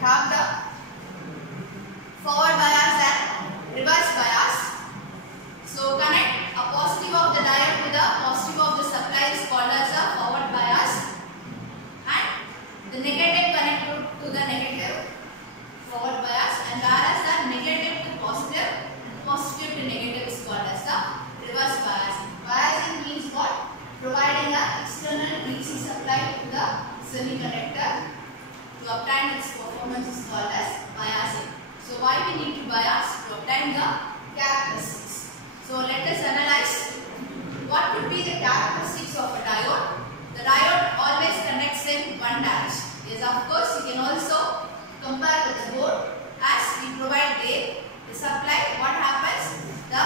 have the forward bias and reverse bias. So connect a positive of the diode to the positive of the supply is called as a forward bias, and the negative connect to the negative forward bias, and whereas the negative to positive and positive to negative is called as the reverse biasing. Biasing means what? Providing an external DC supply to the semiconductor to obtain its performance is called as biasing. So why we need to bias? To obtain the characteristics. So let us analyze what could be the characteristics of a diode. The diode always connects in one direction. Yes, of course you can also compare with the board. As we provide there the supply, what happens? The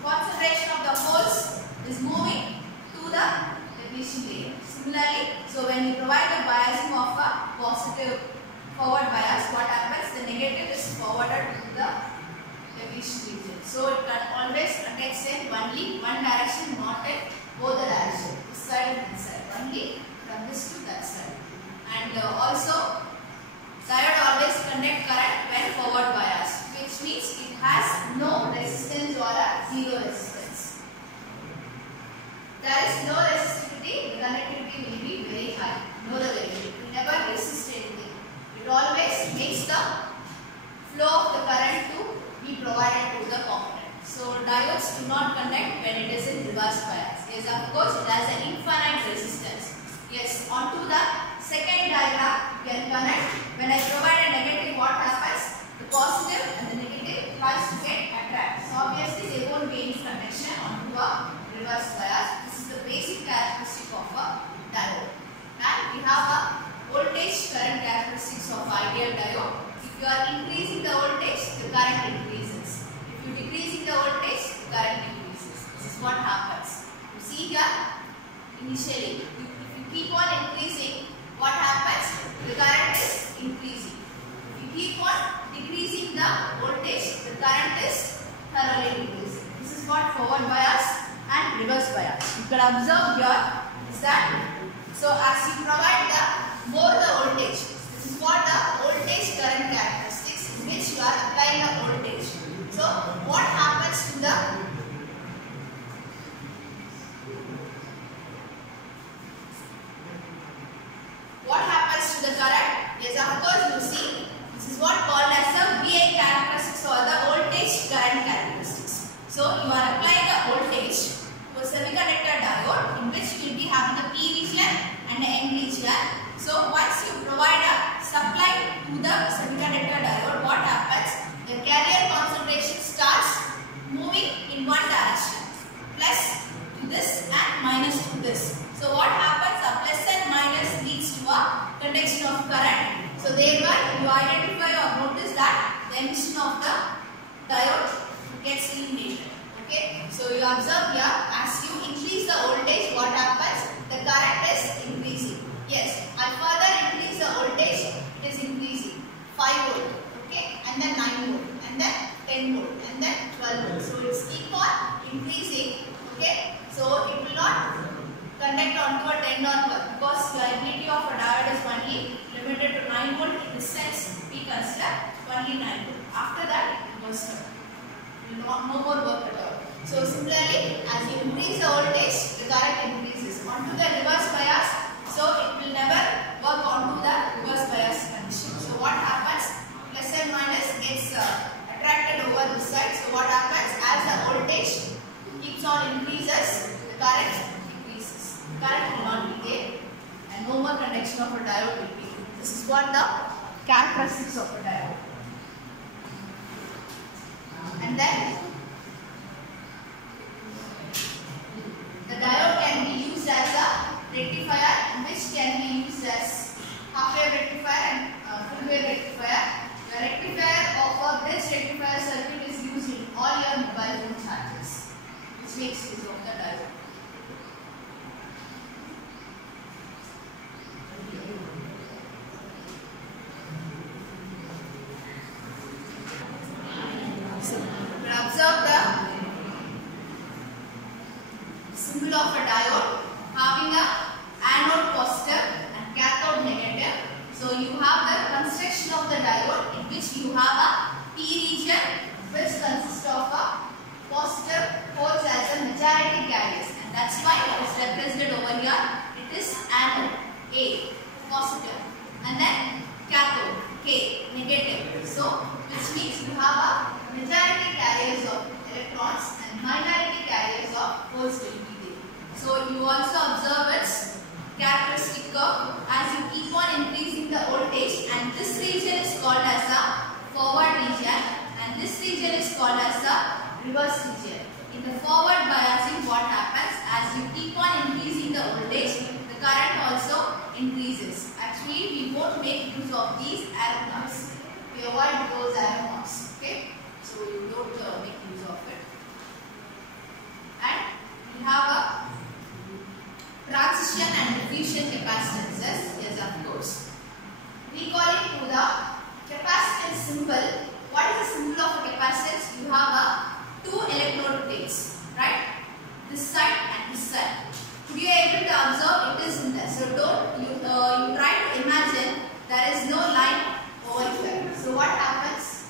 concentration of the holes is moving to the depletion layer. Similarly, so when you provide the biasing of a positive forward bias, what happens? The negative is forwarded to the depletion region. So it can always connects in only one direction, not in both the direction, this side and this side, only from this to that side. And also diode always conduct current when forward bias, which means it has no resistance or a zero resistance. There is no resistivity, the conductivity will be very high. No reliability. It will never resist anything. It always makes the flow of the current to be provided to the component. So diodes do not conduct when it is in reverse bias. Yes, of course it has an infinite resistance. Yes, onto the second diagram you can connect. When I provide a negative, what happens? The positive and the negative tries to get attracted. So obviously they won't gain connection onto a reverse bias. This is the basic characteristic of a diode. And we have a voltage current characteristics of ideal diode. If you are increasing the voltage, the current increases. If you are decreasing the voltage, the current decreases. This is what happens. You see here, initially, if you keep on increasing, what happens? The current is increasing. If you keep on decreasing the voltage, the current is thoroughly decreasing. This is what forward bias and reverse bias. You can observe here is that, so as you provide the more the voltage, this is what the voltage current characteristics in which you are applying the voltage. So what happens to the current? Yes, of course you see, this is what called as the VI characteristics or the voltage current characteristics. So you are applying a voltage to a semiconductor diode in which you will be having the P region and the N region. So once you provide a supply to the semiconductor diode, what happens? The carrier concentration starts moving in one direction, plus to this and minus to this. So what happens? A plus and minus leads to a conduction of current. So thereby you identify or notice that the emission of the diode gets eliminated. Okay. So you observe here, as you increase the voltage, what happens? The current is increasing. Yes. I further increase the voltage, it is increasing. 5 volt. Okay. And then 9 volt. And then 10 volt. And then 12 volt. So it's keep on increasing. Okay. So it will not conduct onto a 10 or 12 because the ability of a diode is only limited to 9 volt. In this sense, we consider only 9 volt. After that, it goes down. No more work at all. So similarly, as you increase the voltage, the current increases. Onto the reverse bias, so it will never work onto the reverse bias condition. So what happens? Plus and minus gets attracted over this side. So what happens? As the voltage keeps on increases, the current decreases. Current will not be there, and no more conduction of a diode will be. This is what the characteristics of a diode. And then the diode can be used as a rectifier, which can be used as half-wave rectifier and full-wave rectifier. The rectifier of a bridge rectifier circuit is used in all your mobile phone chargers, which makes use of the diode. Observe the symbol of a diode having a anode positive and cathode negative. So you have the positive, and then cathode, K, negative. So, which means you have a majority carriers of electrons and minority carriers of holes will be there. So, you also observe its characteristic curve as you keep on increasing the voltage, and this region is called as the forward region and this region is called as the reverse region. In the forward biasing, what happens as you keep on increasing the voltage, the current also increases. Actually, we won't make use of these arrow marks. We avoid those arrow marks. Okay, so you don't make use of it. And we have a transition and diffusion capacitances. Yes, of course. Recalling to the capacitance symbol. What is the symbol of a capacitance? You have a two electrode plates, right? This side and this side. Could you able to observe it is in there? So don't you try to imagine there is no line over here. So what happens?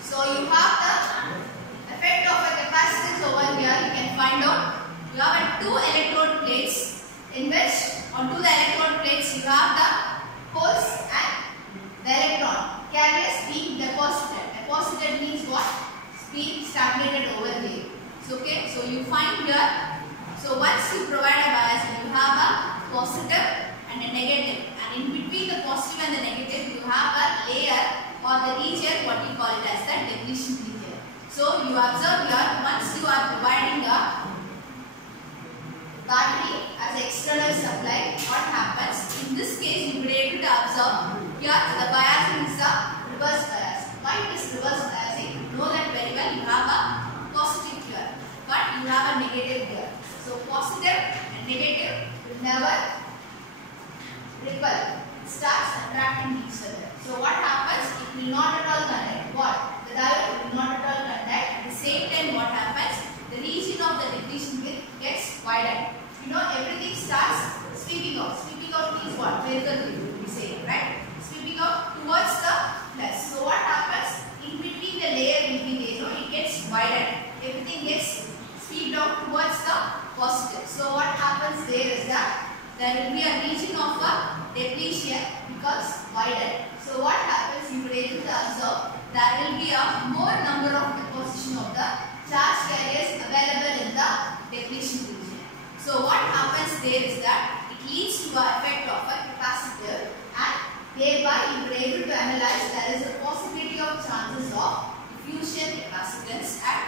So you have the effect of a capacitance over here. You can find out. You have two electrode plates in which onto the electrode plates you have the holes and the electron carriers being deposited. Deposited means what? Being stagnated over there. So, okay, so you find here. So once you provide a bias, you have a positive and a negative, and in between the positive and the negative, you have a layer or the region what you call it as the depletion region. So you observe here once you are providing a battery as an external supply, what happens? In this case, you will be able to observe here the biasing is a reverse bias. Why it is reverse biasing? You know that very well. You have a positive here, but you have a negative here. So positive and negative will never repel. It starts attracting each other. So what happens? It will not at all connect. What? The diode will not at all connect. At the same time, what happens? The region of the depletion gets widened. You know, everything starts sweeping out. Sweeping out means what? Vertically, we say, right? Sweeping out towards the plus. So what happens? In between the layer will be there. You know, it gets widened. Everything gets swept out towards the positive. So what happens there is that there will be a region of a depletion because widened. So what happens? You will be able to observe there will be a more number of deposition of the charge carriers available in the depletion region. So what happens there is that it leads to an effect of a capacitor, and thereby you will be able to analyze there is a possibility of chances of diffusion capacitance and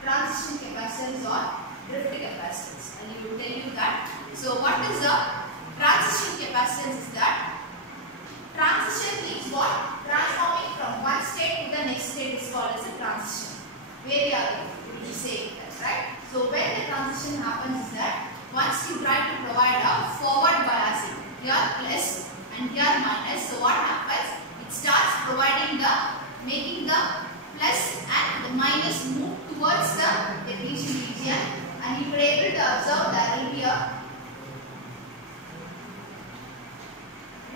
transition capacitance or drift capacitance. And he will tell you that. So what is the transition capacitance is that transition means what? Transforming from one state to the next state is called as a transition. Where we are going to say that, right? So when the transition happens is that once you try to provide a forward biasing, here plus and here minus. So what happens? It starts providing making the plus and the minus move towards the depletion region, and you will be able to observe there will be a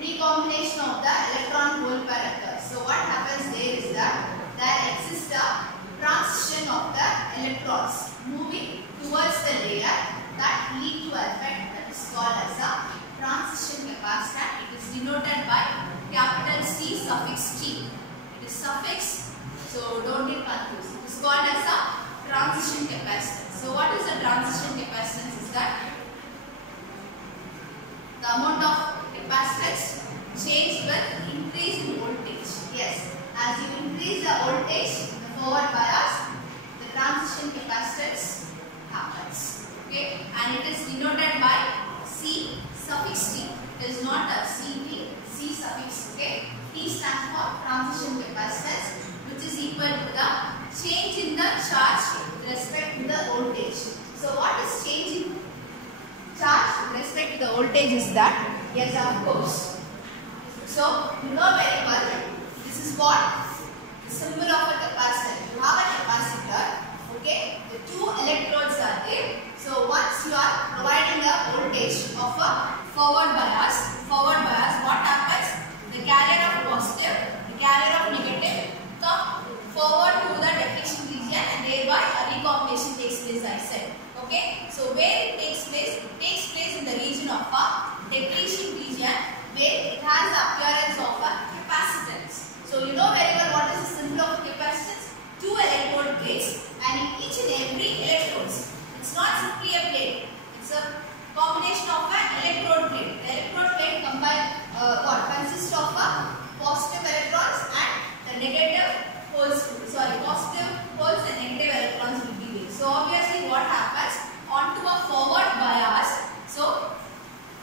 recombination of the electron hole pair occurs. So what happens there is that there exists a transition of the electrons moving towards the layer that lead to an effect that is called as a transition capacitor. It is denoted by capital C suffix T. It is suffix, so don't get confused. It is called as a transition capacitance. So what is a transition capacitance is that the amount of capacitance change with increase in voltage. Yes, as you increase the voltage in the forward bias, the transition capacitance happens. Okay, and it is denoted by C suffix T. It is not a CT, C suffix. Okay, T stands for transition capacitance, which is equal to the change in the charge with respect to the voltage. So what is change in charge with respect to the voltage is that? Yes, of course. So you know very well, this is what the symbol of a capacitor. You have a capacitor, okay, the two electrodes are there. So once you are providing a voltage of a forward bias, what happens? The carrier of positive, the carrier of negative come forward So where it takes place in the region of a depletion region where it has the appearance of a capacitance. So you know very well what is the symbol of capacitance? Two electrode plates, and in each and every electrodes, it's not simply a plate, it's a combination of an electrode plate. The electrode plate consists of a positive electrons and the negative holes. Positive holes and negative electrons will be there. So obviously what happens onto a forward bias? So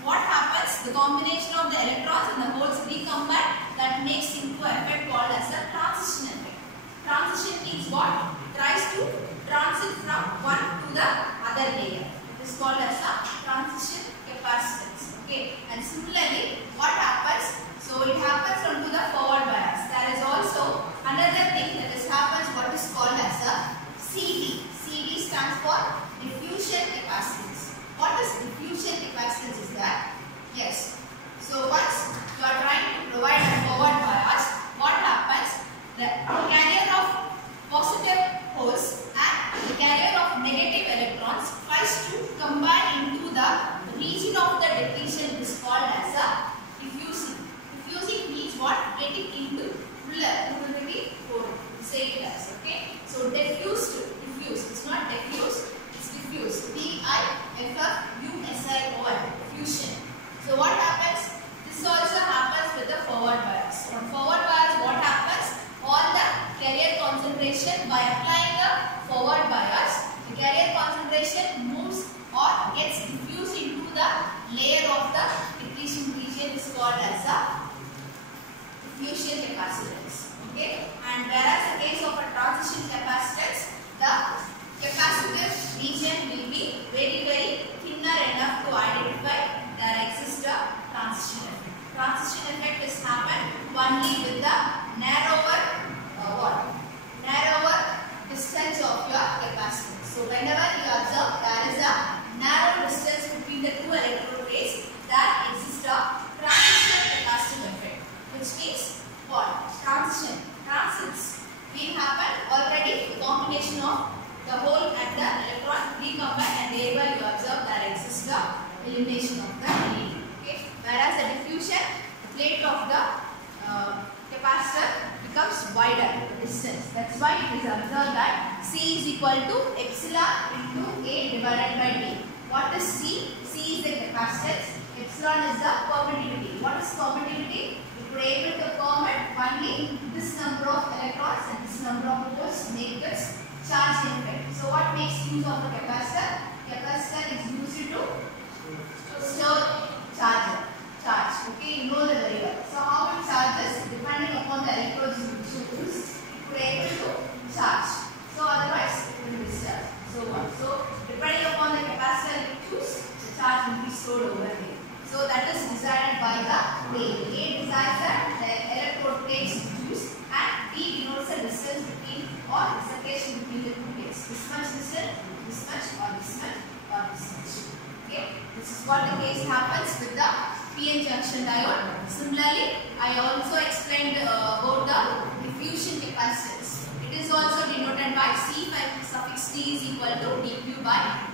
what happens? The combination of the electrons and the holes recombine, that makes into an effect called as a transition effect. Transition means what? Tries to transit from one to the other layer. It is called as a transition capacitance. Okay. And similarly, what happens? So it happens onto the forward bias. There is also another thing that happens, what is called as a CD. CD stands for diffusion capacitance. What is diffusion capacitance is that? Yes. So once you are trying to provide a forward bias, what happens? The carrier of positive holes and the carrier of negative electrons tries to combine into the region of the depletion is called as a diffusing. Diffusing means what? Getting into plurality form. Say it as, okay? So diffuse. It's not diffuse, it's diffuse. D-I-F-F-U-S-I-O-N. Diffusion. So what happens? This also happens with the forward bias. On forward bias, what happens? All the carrier concentration, by applying the forward bias, the carrier concentration moves or gets diffused into the layer of the depletion region is called as a diffusion capacitance. Okay? And whereas in case of a transition capacitance, the capacitive region will be very, very thinner enough to identify there exists a transition effect. Transition effect is happen only with the narrower distance of your capacitance. So whenever you observe there is a narrow distance between the two electrode plates, there exists a transition capacitive effect. Which means what? Transition. Transits will happen already, combination of the hole and the electron recombine, and thereby you observe there exists the elimination of the LED. Okay. Whereas the diffusion, the plate of the capacitor becomes wider distance. That's why it is observed that C is equal to epsilon into A divided by D. What is C? C is the capacitance. Epsilon is the permittivity. What is permittivity? If we are able to permit only this number of electrons and this number of holes make this charge effect. So what makes use of the capacitor? Capacitor is used to store charge. Okay, you know that very well. So how it charges? Depending upon the electrodes you choose, you are able to charge. So otherwise it will discharge. So what? So depending upon the capacitor you choose, the charge will be stored over here. So that is decided by the A. A decides that the electrode plates you choose, and D denotes the distance between or the separation between the two plates. This much distance, this much, or this much, or this much. Okay. This is what the case happens with the PN junction diode. Similarly, I also explained about the diffusion capacitance. It is also denoted by C suffix T is equal to dq by